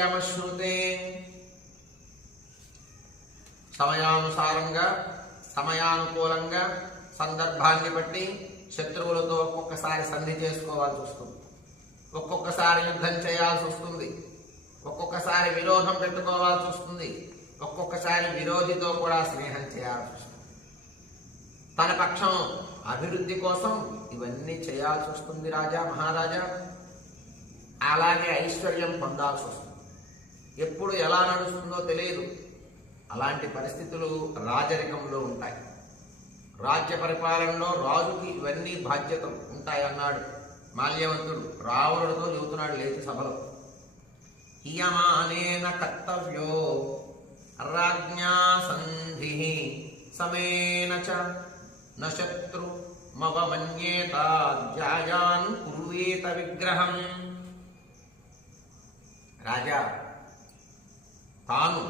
కర్తవ్యమశ్నుతే. సమయానుసారంగా సమయానుకూలంగా సందర్భాన్ని బట్టి శత్రువులతో ఒక్కొక్కసారి సంధి చేసుకోవాల్సి వస్తుంది, ఒక్కొక్కసారి యుద్ధం చేయాల్సి వస్తుంది, ఒక్కొక్కసారి విరోధం పెట్టుకోవాల్సి వస్తుంది, ఒక్కొక్కసారి విరోధితో కూడా స్నేహం చేయాల్సి వస్తుంది. తన పక్షం అభివృద్ధి కోసం ఇవన్నీ చేయాల్సి వస్తుంది రాజా, మహారాజా. అలాగే ఐశ్వర్యం పొందాల్సి వస్తుంది. ఎప్పుడు ఎలా నడుస్తుందో తెలియదు. అలాంటి పరిస్థితులు రాజరికంలో ఉంటాయి. రాజ్య పరిపాలనలో రాజుకి ఇవన్నీ బాధ్యత ఉంటాయి అన్నాడు మాల్యవంతుడు. రావణుడితో చెబుతున్నాడు లేచి సభలో. హియమానేన కర్తవ్యో రాజ్ఞా సంధి సమేన చ న శత్రు మవమన్యేత ధ్యాయాన్ కుర్వేత విగ్రహం. రాజా తాను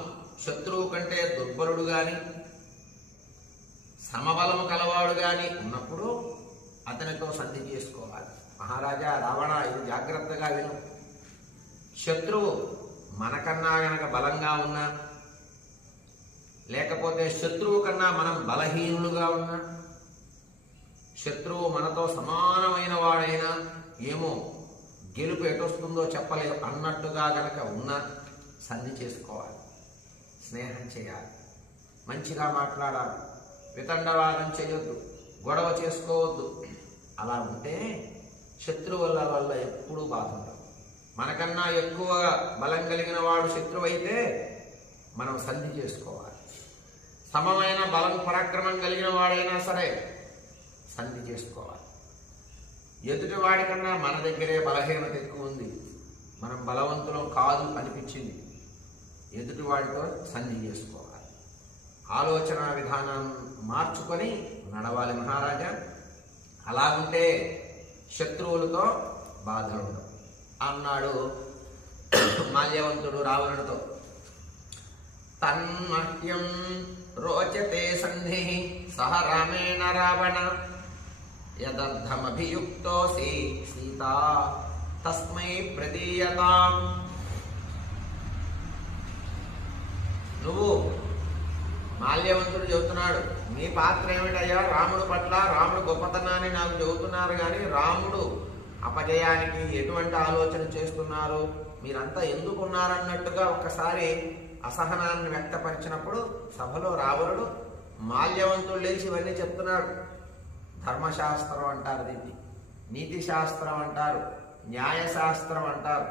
శత్రువు కంటే దుర్బలుడు గాని సమబలము కలవాడు గాని ఉన్నప్పుడు అతనితో సంధి చేసుకోవాలి. మహారాజా రావణ, ఇది జాగ్రత్తగా విను. శత్రువు మనకన్నా గనక బలంగా ఉన్నా, లేకపోతే శత్రువు కన్నా మనం బలహీనులుగా ఉన్నా, శత్రువు మనతో సమానమైన వాడైనా ఏమో గెలుపు ఎటొస్తుందో చెప్పలేవు అన్నట్టుగా గనక ఉన్నా సంధి చేసుకోవాలి, స్నేహం చేయాలి, మంచిగా మాట్లాడాలి, వితండవాదం చేయొద్దు, గొడవ చేసుకోవద్దు. అలా ఉంటే శత్రువుల వల్ల ఎప్పుడూ బాధ ఉండదు. మనకన్నా ఎక్కువ బలం కలిగిన వాడు శత్రువు అయితే మనం సంధి చేసుకోవాలి. సమమైన బలం పరాక్రమం కలిగిన వాడైనా సరే సంధి చేసుకోవాలి. ఎదుటి వాడికన్నా మన దగ్గరే బలహీనత ఎక్కువ ఉంది, మనం బలవంతులం కాదు అనిపించింది, ఎదుటి వాడితో సంధి చేసుకోవాలి. ఆలోచన విధానం మార్చుకొని నడవాలి మహారాజా. అలాగుంటే శత్రువులతో బాధలు ఉండవు అన్నాడు మాల్యవంతుడు రావణుడితో. తన్మహ్యం రోచతే సంధి సహ రామేణ రావణ యదర్థమభియుక్తోసి సీతా తస్మై ప్రదీయతాం. నువ్వు మాల్యవంతుడు చెబుతున్నాడు, మీ పాత్ర ఏమిటయ్యా రాముడు పట్ల? రాముడు గొప్పతనాన్ని నాకు చెబుతున్నారు కానీ రాముడు అపజయానికి ఎటువంటి ఆలోచన చేస్తున్నారు, మీరంతా ఎందుకున్నారన్నట్టుగా ఒక్కసారి అసహనాన్ని వ్యక్తపరిచినప్పుడు సభలో రావణుడు మాల్యవంతుడు లేచి ఇవన్నీ చెప్తున్నాడు. ధర్మశాస్త్రం అంటారు దీన్ని, నీతి శాస్త్రం అంటారు, న్యాయశాస్త్రం అంటారు.